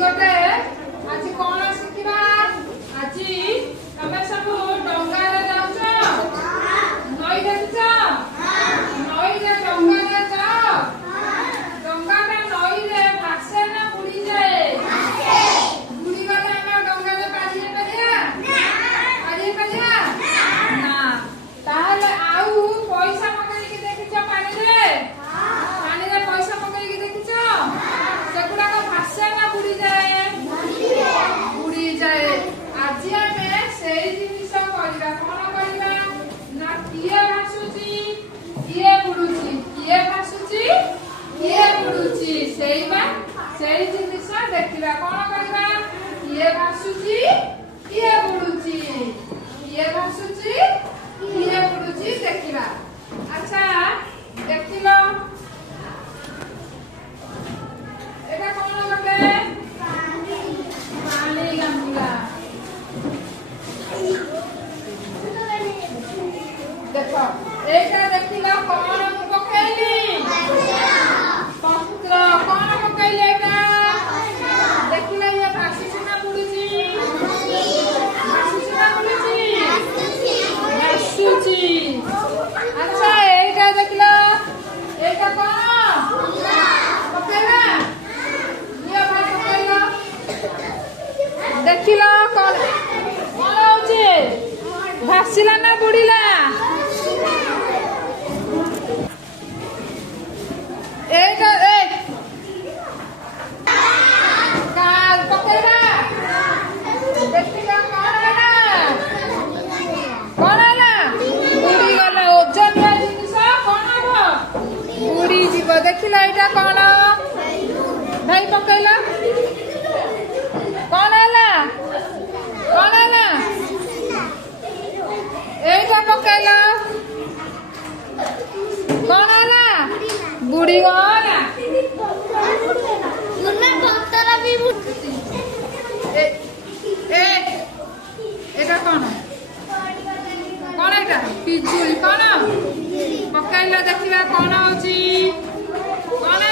गोटे आज कौन शिखा आज तुम सब डंगा जाऊच नई देखुच नई डंगा जाओ डंगा नई भासे ना बुड़ी जाए बुड़ी गले आम डंगा पारी पारिया ना ताहले आउ पैसा पकड़ी देखिच पानी रे पैसा पकड़ी देखिच सेगुड़ा भासे ना बुड़ी जाए आज आम से जिनिस करवा कौन करवा ना किए भासुची किए बुड़ुची किए भासुची किए बुड़ुची से जिनिस देखा कौन करवा किए भासुची किए बुड़ुची किए भासुची किए बुड़ुची देखा। अच्छा देख लो এটা কোন বটে পানি গামলা দেখো এইটা দেখিলা কোন পকাইলি পত্র কোন পকাইলি এটা দেখিলা ইয়া ভাসুছি না বুড়ুছি ভাসুছি না বুড়ুছি ভাসুছি। আচ্ছা এইটা দেখিলা এইটা কোন পকাইলা देखिल कौन भासिला ना बुड़ीला पकड़ा देखिला कौन है बुड़ी गला ओजन जिनिस कौन हम बुड़ी जीव देखिला एटा कौन भाई पकड़ा कौन है कौन है এইটা পকাইলা कौन है बुड़ी गला मुन्ना पत्तरा भी ए এটা কোন কোন এটা পিজুল কোন পকাইলা দেখিবা কোন হউची কোন